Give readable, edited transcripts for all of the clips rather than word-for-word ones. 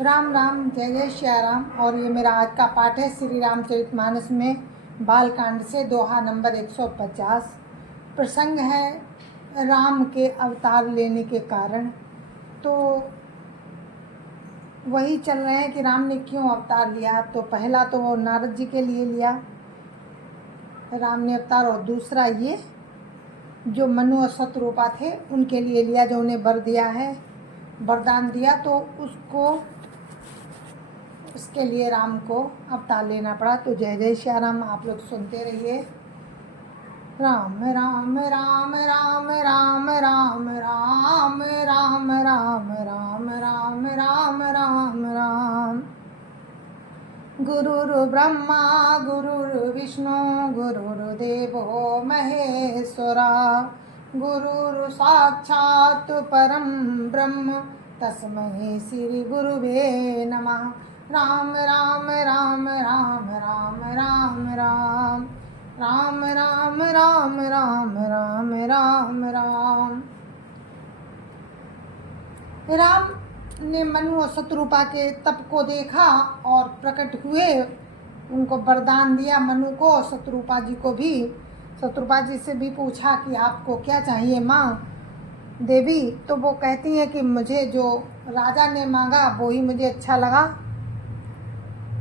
राम राम, जय जय श्या राम। और ये मेरा आज का पाठ है श्री रामचरितमानस में बालकांड से दोहा नंबर 150। प्रसंग है राम के अवतार लेने के कारण। तो वही चल रहे हैं कि राम ने क्यों अवतार लिया। तो पहला तो वो नारद जी के लिए लिया राम ने अवतार, और दूसरा ये जो मनु और शत्रुपा थे उनके लिए लिया, जो उन्हें वर दिया है, वरदान दिया, तो उसके लिए राम को अवतार लेना पड़ा। तो जय जय श्या राम, आप लोग सुनते रहिए। राम राम राम राम राम राम राम राम राम राम राम राम राम राम। गुरुर् ब्रह्मा गुरुर्विष्णु गुरुर्देवो महेश्वरा, गुरुर् साक्षात् परं ब्रह्म तस्मै श्री गुरुवे नमः। राम राम राम राम राम राम राम राम राम राम राम राम राम राम। राम ने मनु और शत्रुपा के तप को देखा और प्रकट हुए, उनको वरदान दिया, मनु को और शत्रुपा जी को भी। शत्रुपा जी से भी पूछा कि आपको क्या चाहिए माँ देवी। तो वो कहती हैं कि मुझे जो राजा ने मांगा वो ही मुझे अच्छा लगा।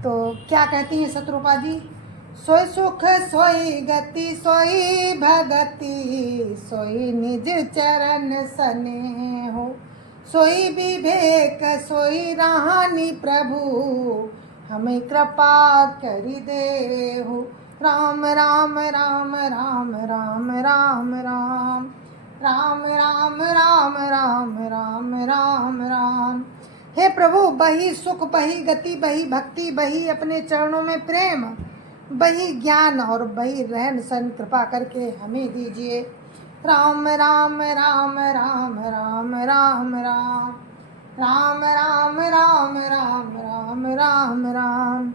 तो क्या कहती हैं शत्रुपा जी? सोई सुख सोई गति सोई भगति, सोई निज चरण सने हो, सोई विवेक सोई रानी प्रभु, हमें कृपा करी दे हो। राम राम राम राम राम राम राम राम राम राम राम राम राम राम। हे प्रभु, बही सुख बही गति बही भक्ति बही अपने चरणों में प्रेम, बही ज्ञान और बही रहन सहन कृपा करके हमें दीजिए। राम राम राम राम राम राम राम राम राम राम राम राम राम राम।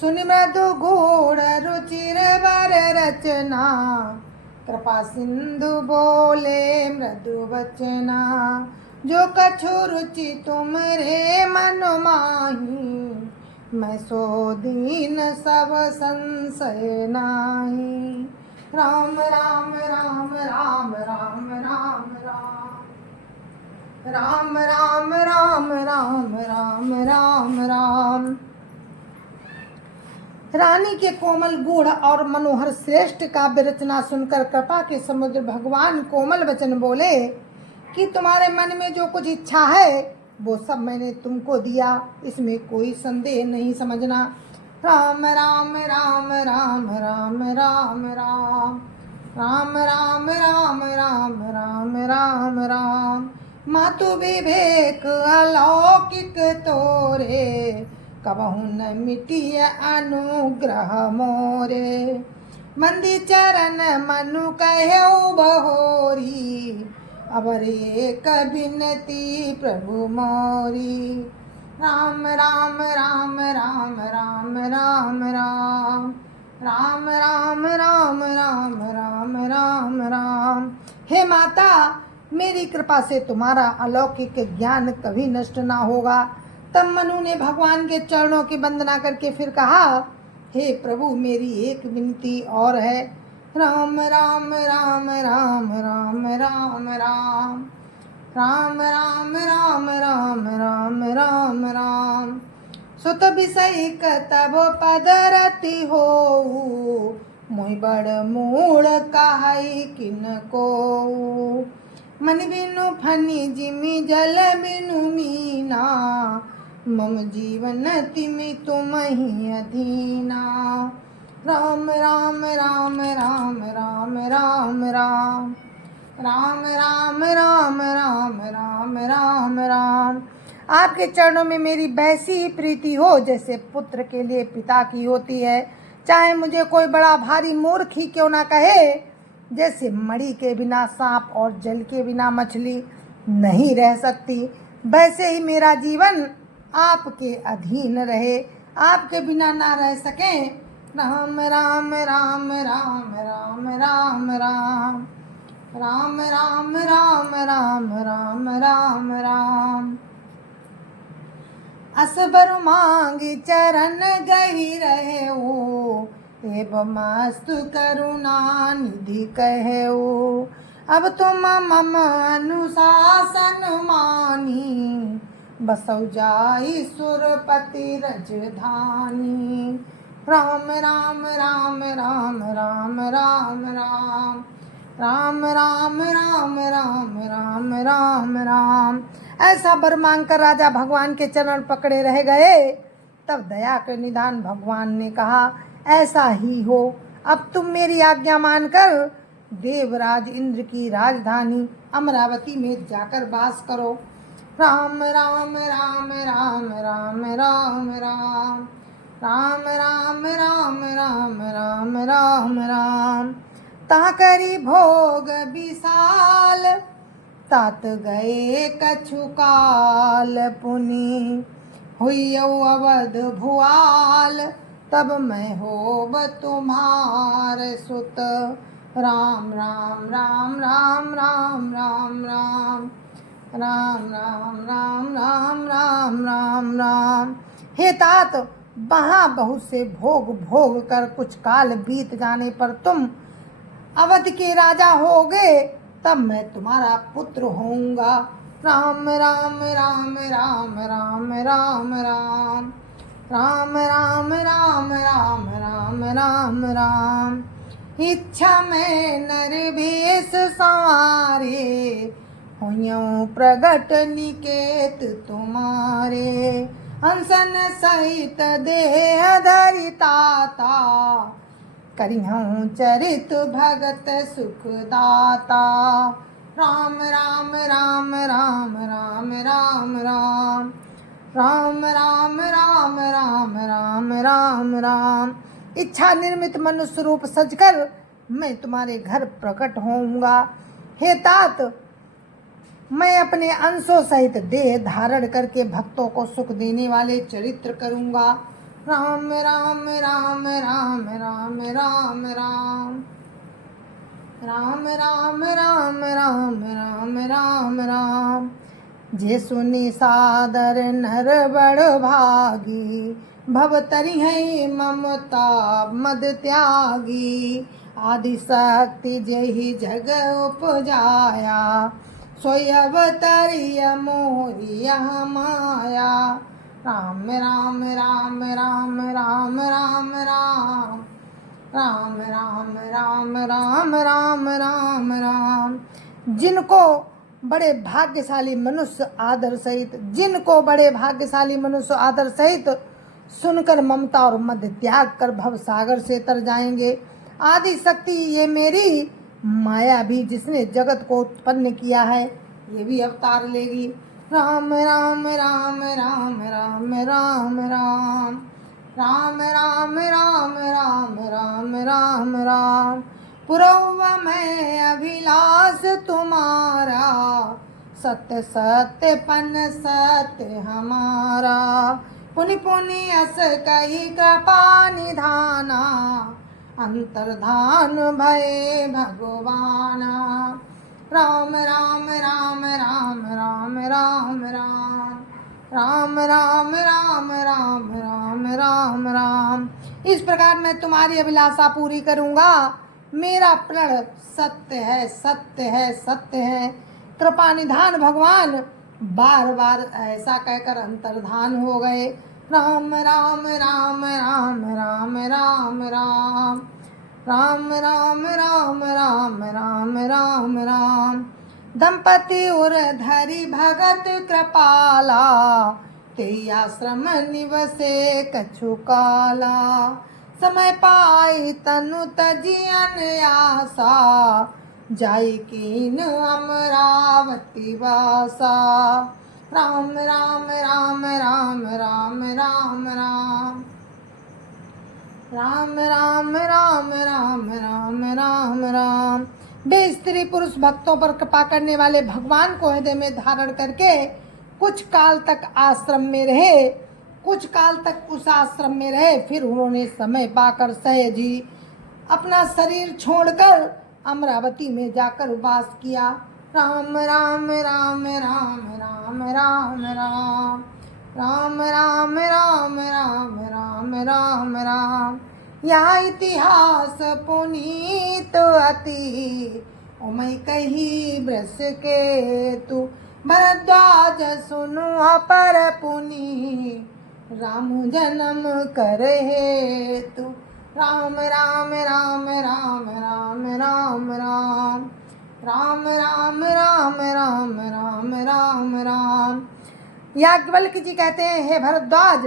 सुनि मृदु गूढ़ रुचिर वर रचना, कृपा सिंधु बोले मृदु वचना, जो कछु रुचि तुमरे मन माही, मैं सो दीन सब संशय नाही। राम राम राम राम राम राम राम राम राम राम राम राम राम। रानी के कोमल गूढ़ और मनोहर श्रेष्ठ काव्य रचना सुनकर कृपा के समुद्र भगवान कोमल वचन बोले कि तुम्हारे मन में जो कुछ इच्छा है वो सब मैंने तुमको दिया, इसमें कोई संदेह नहीं समझना। राम राम राम राम राम राम राम राम राम राम राम राम राम राम। मातु विवेक अलौकिक तोरे, कबहु न मिटिय अनुग्रह मोरे, मंदी चरण मनु कहु बहोरी, अबर एक बिनती प्रभु मोरी। राम राम राम राम राम राम राम राम राम राम राम राम राम राम। हे माता, मेरी कृपा से तुम्हारा अलौकिक ज्ञान कभी नष्ट ना होगा। तब मनु ने भगवान के चरणों की वंदना करके फिर कहा, हे प्रभु, मेरी एक विनती और है। राम राम राम राम राम राम राम राम राम राम राम राम राम राम। सुत विषय तब पदरति हो, मोहि बड़ मूढ़ कहई किन को, मन बिनु फनी जिमि जल बिनु मीना, मम जीवन तिमि तुम ही अधीना। राम राम राम राम राम राम राम राम राम राम राम राम राम राम। आपके चरणों में मेरी वैसी ही प्रीति हो जैसे पुत्र के लिए पिता की होती है, चाहे मुझे कोई बड़ा भारी मूर्ख ही क्यों ना कहे। जैसे मणि के बिना सांप और जल के बिना मछली नहीं रह सकती, वैसे ही मेरा जीवन आपके अधीन रहे, आपके बिना ना रह सके। राम राम राम राम राम राम राम राम राम राम राम राम राम राम। असबर मांगी चरण गही रहे हो, एव मस्त करुणा निधि कहे हो। अब तुम मम अनुशासन मानी, बसौ जाई सुरपति रजधानी। राम राम राम राम राम राम राम राम राम राम राम राम राम राम। ऐसा वर मांगकर राजा भगवान के चरण पकड़े रह गए। तब दया के निधान भगवान ने कहा, ऐसा ही हो, अब तुम मेरी आज्ञा मानकर देवराज इंद्र की राजधानी अमरावती में जाकर वास करो। राम राम राम राम राम राम राम राम राम राम राम राम राम राम। ता करी भोग विशाल, तात गए कछु काल पुनि। हुइयौ अवध भुआल, तब मैं होब तुम्हार सुत। राम राम राम राम राम राम राम राम राम राम राम राम राम राम। हे तात, वहाँ बहुत से भोग भोग कर कुछ काल बीत जाने पर तुम अवध के राजा होगे, तब मैं तुम्हारा पुत्र होऊंगा। राम राम राम राम राम राम राम राम राम राम राम राम राम राम। इच्छा में नरवेश संवारे, हुइयों प्रगट निकेत तुम्हारे। हंसन सहित देह धरिताता, करिहूँ चरित भगत सुखदाता। राम राम राम राम राम राम राम राम राम राम राम राम राम राम। इच्छा निर्मित मनुष्य रूप सजकर मैं तुम्हारे घर प्रकट होऊंगा। हे तात, मैं अपने अंशों सहित देह धारण करके भक्तों को सुख देने वाले चरित्र करूंगा। राम राम राम राम राम राम राम राम राम राम राम राम राम राम। जे सुनि सादर नर बड़ भागी, भव तरिहै ममता मद त्यागी। आदि शक्ति जेहि जग उपजाया, सोई अवतरिय मोहि यह माया। राम राम राम राम राम राम राम राम राम राम राम राम राम राम। जिनको बड़े भाग्यशाली मनुष्य आदर सहित, जिनको बड़े भाग्यशाली मनुष्य आदर सहित सुनकर ममता और मद त्याग कर भव सागर से तर जाएंगे। आदि शक्ति ये मेरी माया भी, जिसने जगत को उत्पन्न किया है, ये भी अवतार लेगी। राम राम राम राम राम राम राम राम राम राम राम राम राम राम। पुरव मैं अभिलाष तुम्हारा, सत्य सत्य पन सत्य हमारा। पुनि पुनि अस कही कृपा निधाना, अंतर्धान भय भगवाना। राम राम राम राम राम राम राम राम राम राम राम राम राम राम। इस प्रकार मैं तुम्हारी अभिलाषा पूरी करूँगा। मेरा प्रण सत्य है, सत्य है, सत्य है। कृपा निधान भगवान बार बार ऐसा कहकर अंतर्धान हो गए। राम राम राम राम राम राम राम राम राम राम राम राम राम राम। दंपति उर धरि भगत कृपाला, ते आश्रम निवसे कछु काला। समय पाई तनु तजियन आसा, जाई कीन अमरावती वासा। राम राम राम राम राम राम राम राम राम राम राम राम राम राम। वे स्त्री पुरुष भक्तों पर कृपा करने वाले भगवान को हृदय में धारण करके कुछ काल तक आश्रम में रहे, कुछ काल तक उस आश्रम में रहे। फिर उन्होंने समय पाकर सहज ही अपना शरीर छोड़कर अमरावती में जाकर वास किया। राम राम राम राम राम राम राम राम राम राम राम राम राम राम। यहाँ इतिहास पुनीत अति, उमय कही ब्रस के तू। भरद्वाज सुनु अपर पुनि, राम जन्म कर हेतु। राम राम राम राम राम राम राम। राम राम राम राम राम राम राम। याज्ञवल्क्य जी कहते हैं, हे भरद्वाज,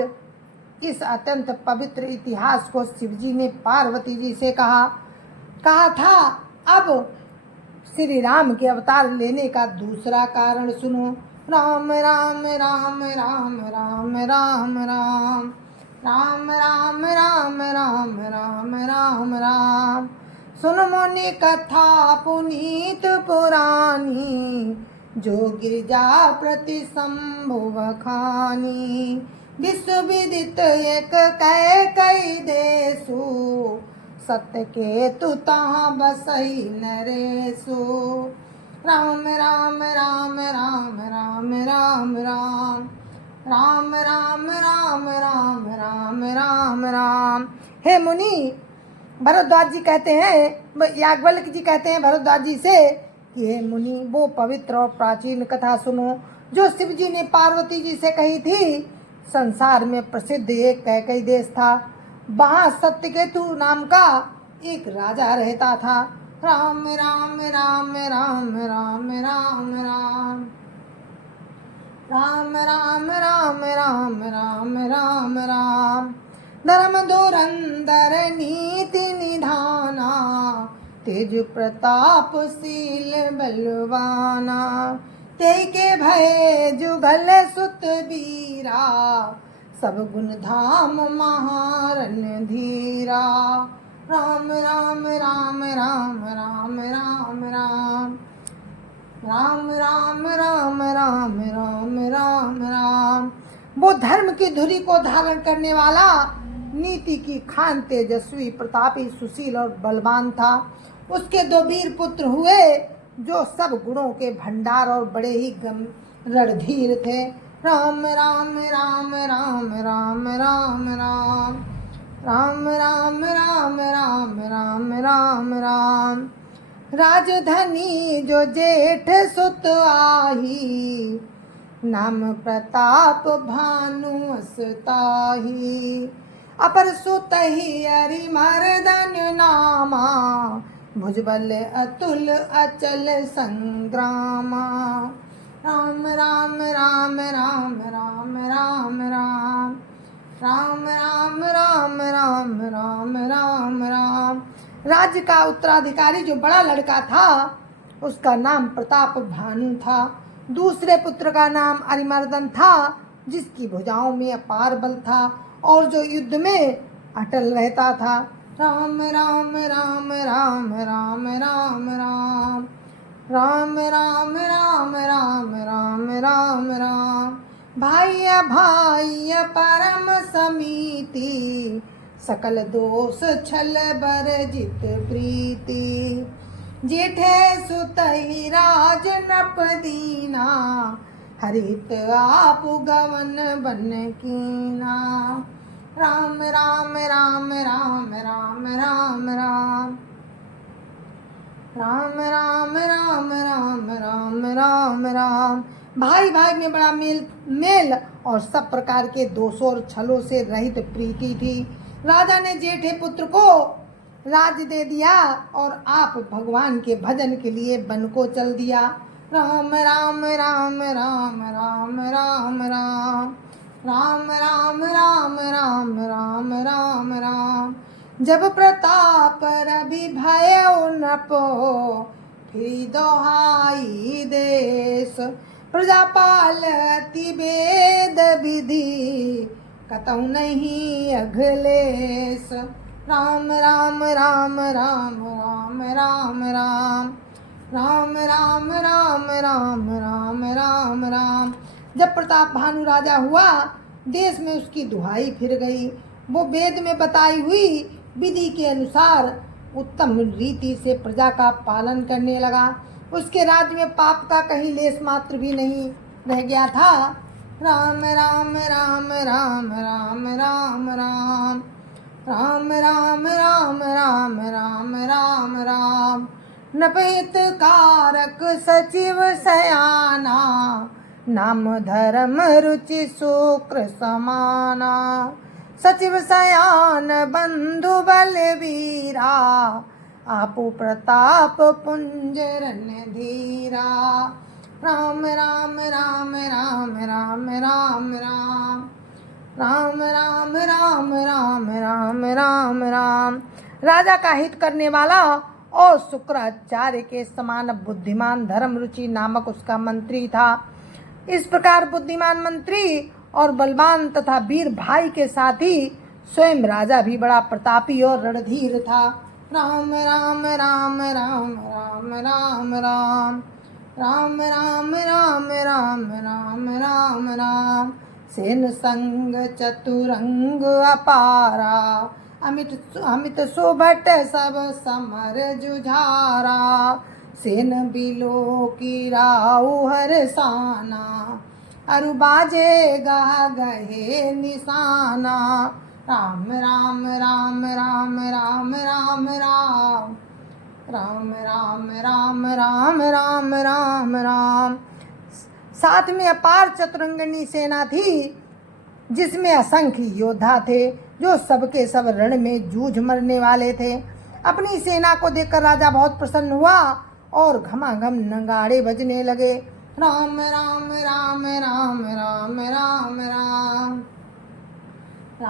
इस अत्यंत पवित्र इतिहास को शिवजी ने पार्वती जी से कहा था। अब श्री राम के अवतार लेने का दूसरा कारण सुनो। राम राम राम राम राम राम राम। राम राम राम राम राम राम राम। सुन मुनि कथा पुनीत पुरानी, जो गिरजा प्रति शंभु बखानी। विश्व विदित एक कई देसु, सत्य के तु तहाँ बसई नरेसु। राम राम राम राम राम राम राम। राम राम राम राम राम राम राम। हे मुनि, भरद्वाज जी कहते हैं, याज्ञवल्क्य जी कहते हैं भरद्वाज जी से कि हे मुनि, वो पवित्र और प्राचीन कथा सुनो जो शिव जी ने पार्वती जी से कही थी। संसार में प्रसिद्ध एक कैकई देश था, वहाँ सत्यकेतु नाम का एक राजा रहता था। राम राम राम राम राम राम राम। राम राम राम राम राम राम राम। धर्म धुरंधर नीति निधाना, तेज प्रतापशील बलवाना। तेई के भय जुगल सुत वीरा, सब गुण धाम महारन धीरा। राम राम राम राम राम राम राम। राम राम राम राम राम राम राम। वो धर्म की धुरी को धारण करने वाला, नीति की खान, तेजस्वी, प्रतापी, सुशील और बलवान था। उसके 2 वीर पुत्र हुए, जो सब गुणों के भंडार और बड़े ही रणधीर थे। राम राम राम राम राम राम राम। राम राम राम राम राम राम राम। राजधनी जो जेठ सुत आही, नाम प्रताप भानु असताही। अपर सुत ही अरिमर्दन नामा, भुजबल अतुल अचल संग्रामा। राम राम राम राम राम राम राम। राम राम राम राम राम राम राम। राज्य का उत्तराधिकारी जो बड़ा लड़का था, उसका नाम प्रताप भानु था। दूसरे पुत्र का नाम अरिमर्दन था, जिसकी भुजाओं में अपार बल था और जो युद्ध में अटल रहता था। राम राम राम राम राम राम राम। राम राम राम राम राम राम राम। भाई भाई परम समीति, सकल दोष छल बर जित प्रीति। जेठे सुतहि राज नप दीना, हरित आप गवन बन कीना। राम राम राम राम राम राम राम। राम राम राम राम राम राम राम। भाई भाई में बड़ा मेल और सब प्रकार के दोषों और छलों से रहित प्रीति थी। राजा ने जेठे पुत्र को राज दे दिया और आप भगवान के भजन के लिए वन को चल दिया। राम राम राम राम राम राम राम। राम राम राम राम राम राम राम। जब प्रताप रवि भय नपो, फिर दोहाई देश। प्रजापाल अति वेद विधि, कतहु नहीं अघलेश। राम राम राम राम राम राम राम। राम राम राम राम राम राम राम। जब प्रताप भानु राजा हुआ, देश में उसकी दुहाई फिर गई। वो वेद में बताई हुई विधि के अनुसार उत्तम रीति से प्रजा का पालन करने लगा। उसके राज्य में पाप का कहीं लेस मात्र भी नहीं रह गया था। राम राम राम राम राम राम राम राम राम राम राम राम राम राम नपहित कारक सचिव सयाना नाम धर्म रुचि शुक्र समाना सचिव सयान बंधु बलवीरा आपु प्रताप पुंज रणधीरा राम राम राम राम राम राम राम राम राम राम राम राम राम राम। राजा का हित करने वाला और शुक्राचार्य के समान बुद्धिमान धर्म रुचि नामक उसका मंत्री था। इस प्रकार बुद्धिमान मंत्री और बलवान तथा वीर भाई के साथ ही स्वयं राजा भी बड़ा प्रतापी और रणधीर था। राम राम राम राम राम राम राम राम राम राम राम राम राम राम सेन संग चतुरंग अपारा अमित सुभट सब समर जुझारा सेन बिलो की राउ हर साना अरु बाजे गा गहे निशाना राम राम राम राम राम राम राम राम राम राम राम राम राम राम। साथ में अपार चतुरंगिणी सेना थी जिसमें असंख्य योद्धा थे जो सबके सब रण में जूझ मरने वाले थे। अपनी सेना को देखकर राजा बहुत प्रसन्न हुआ और घमाघम नगाड़े बजने लगे। राम राम राम राम राम राम राम राम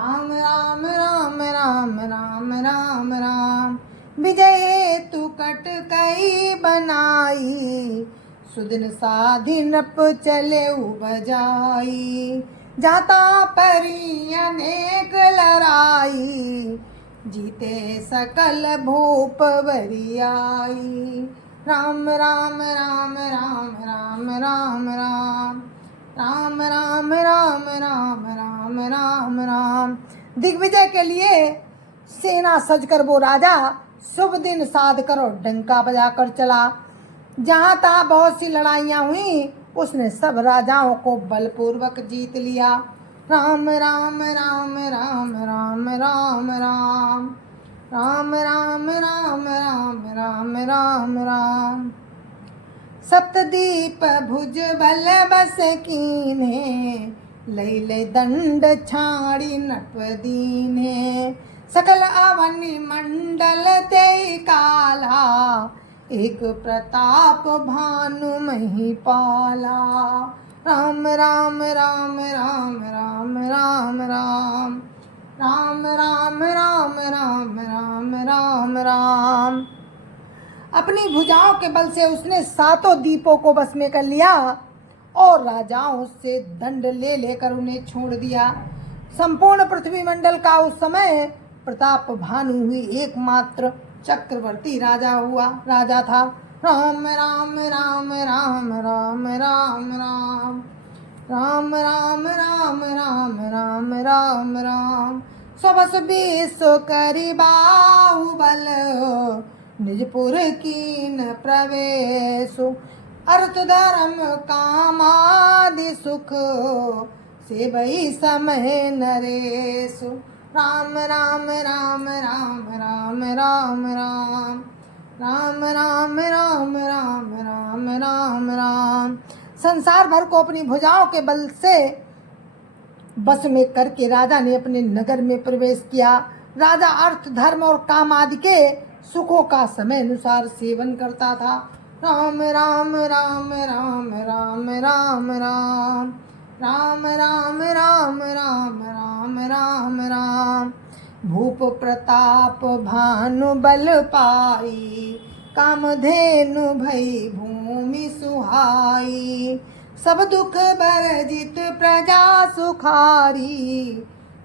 राम राम राम राम राम राम विजय तु कट कई बनाई सुदिन साधि नप चले बजाई जाता परी अनेक लड़ाई जीते सकल भूप वरियाई राम राम राम राम राम राम राम राम राम राम राम राम राम राम। दिग्विजय के लिए सेना सजकर वो राजा शुभ दिन साध कर और डंका बजाकर चला। जहाँ तहाँ बहुत सी लड़ाइयाँ हुई उसने सब राजाओं को बलपूर्वक जीत लिया। राम राम राम राम राम राम राम राम राम राम राम राम राम राम सप्तदीप भुज बल बस कीन्हे लैले दंड छाड़ी नट दीन्हे सकल अवनि मंडल ते काला एक प्रताप भानु मही पाला राम राम राम राम राम राम राम राम राम राम राम राम राम राम। अपनी भुजाओं के बल से उसने सातों दीपों को बस में कर लिया और राजाओं से दंड ले लेकर उन्हें छोड़ दिया। संपूर्ण पृथ्वी मंडल का उस समय प्रताप भानु हुई एकमात्र चक्रवर्ती राजा था। राम राम राम राम राम राम राम राम राम राम राम राम राम राम सबस विश्व करि बाहुबल निजपुर कीन प्रवेश अर्थ धर्म कामादि सुख सेवई समय नरेश राम राम राम राम राम राम राम राम राम राम राम राम राम राम। संसार भर को अपनी भुजाओं के बल से बस में करके राजा ने अपने नगर में प्रवेश किया। राजा अर्थ धर्म और काम आदि के सुखों का समय अनुसार सेवन करता था। राम राम राम राम राम राम राम राम राम राम राम राम राम राम भूप प्रताप भानु बल पाई कामधेनु भई भूमि सुहाई सब दुख बरजित प्रजा सुखारी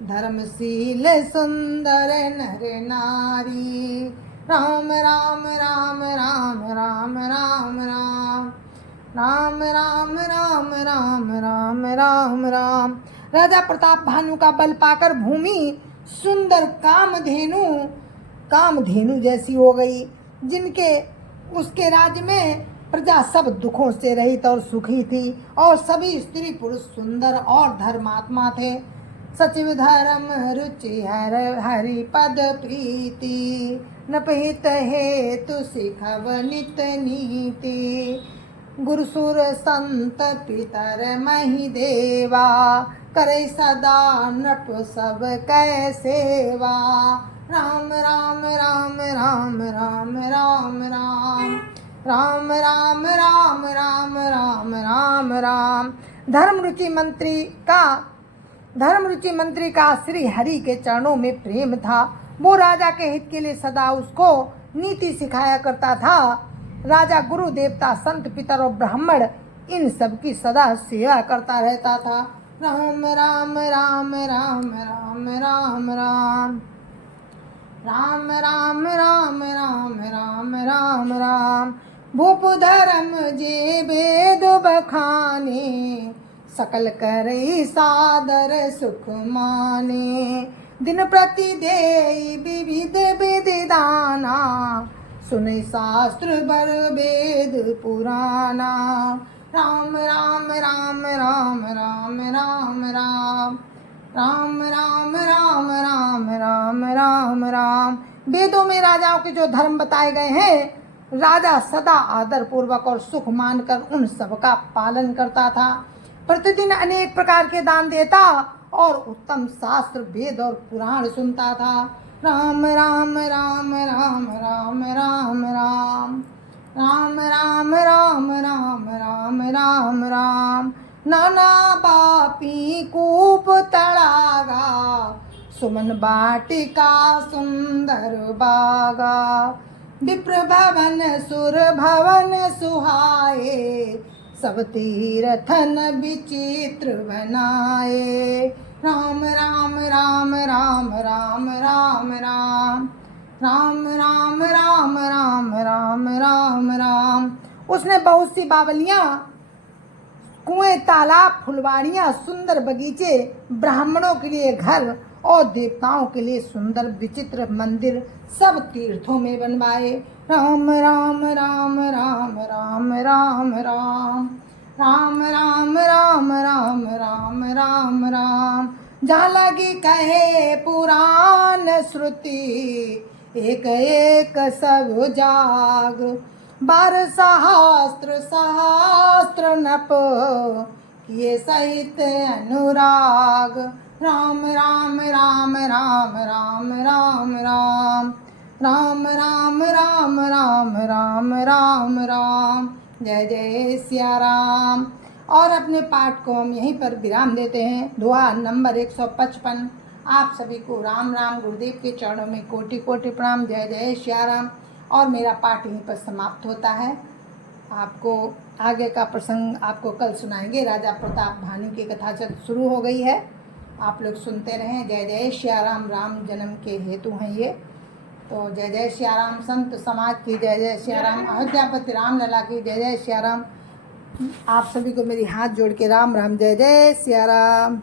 धर्मशील सुंदर नर नारी राम राम राम राम राम राम राम राम राम राम राम राम राम राम। राजा प्रताप भानु का बल पाकर भूमि सुंदर कामधेनु जैसी हो गई जिनके उसके राज्य में प्रजा सब दुखों से रहित और सुखी थी और सभी स्त्री पुरुष सुंदर और धर्मात्मा थे। सचिव धर्म रुचि हरि पद प्रीति नपहित हेतु सिखव नित नीति। गुरुसुर संत पितर मही देवा करे सदा नृप सब कै सेवा। राम राम राम राम राम राम राम राम राम राम राम राम राम राम। धर्म रुचि मंत्री का श्री हरि के चरणों में प्रेम था। वो राजा के हित के लिए सदा उसको नीति सिखाया करता था। राजा गुरु देवता संत पितर और ब्राह्मण इन सब की सदा सेवा करता रहता था। राम राम राम राम राम राम राम राम राम राम राम राम राम राम। भूप धर्म जे वेद बखाने सकल करे सादर सुख माने। दिन प्रति देई विविध विधि दाना सुने शास्त्र बर वेद पुराना। राम राम राम राम राम राम राम राम राम राम राम राम राम राम। वेदों में राजाओं के जो धर्म बताए गए हैं, राजा सदा आदर पूर्वक और सुख मानकर उन सब का पालन करता था। प्रतिदिन अनेक प्रकार के दान देता और उत्तम शास्त्र वेद और पुराण सुनता था। राम राम राम राम राम राम राम राम राम राम राम राम राम राम। नाना बापी कूप तड़ागा सुमन बाटिका सुंदर बागा। विप्र भवन सुर भवन सुहाए सब तीर्थन विचित्र बनाए। राम राम राम राम राम राम राम राम राम राम राम राम राम राम। उसने बहुत सी बावलियां, कुएं, तालाब, फुलवाड़ियां, सुंदर बगीचे, ब्राह्मणों के लिए घर और देवताओं के लिए सुंदर विचित्र मंदिर सब तीर्थों में बनवाए। राम राम राम राम राम राम राम राम राम राम राम राम राम राम। जहाँ लगी कहे पुराण श्रुति एक एक सब जाग। 12 सहस्त्र नप किए सहित अनुराग। राम राम राम राम राम राम राम राम राम राम राम राम राम राम। जय जय सिया राम। और अपने पाठ को हम यहीं पर विराम देते हैं। दुआ नंबर 155। आप सभी को राम राम। गुरुदेव के चरणों में कोटि कोटि प्रणाम। जय जय सिया राम। और मेरा पाठ यहीं पर समाप्त होता है। आपको आगे का प्रसंग आपको कल सुनाएंगे। राजा प्रताप भानु की कथा शुरू हो गई है, आप लोग सुनते रहें। जय जय सिया राम। राम जन्म के हेतु हैं ये, तो जय जय सिया राम। संत समाज की जय जय सिया राम। अयोध्यापति राम लला की जय जय सिया राम। आप सभी को मेरी हाथ जोड़ के राम राम। जय जय सिया राम।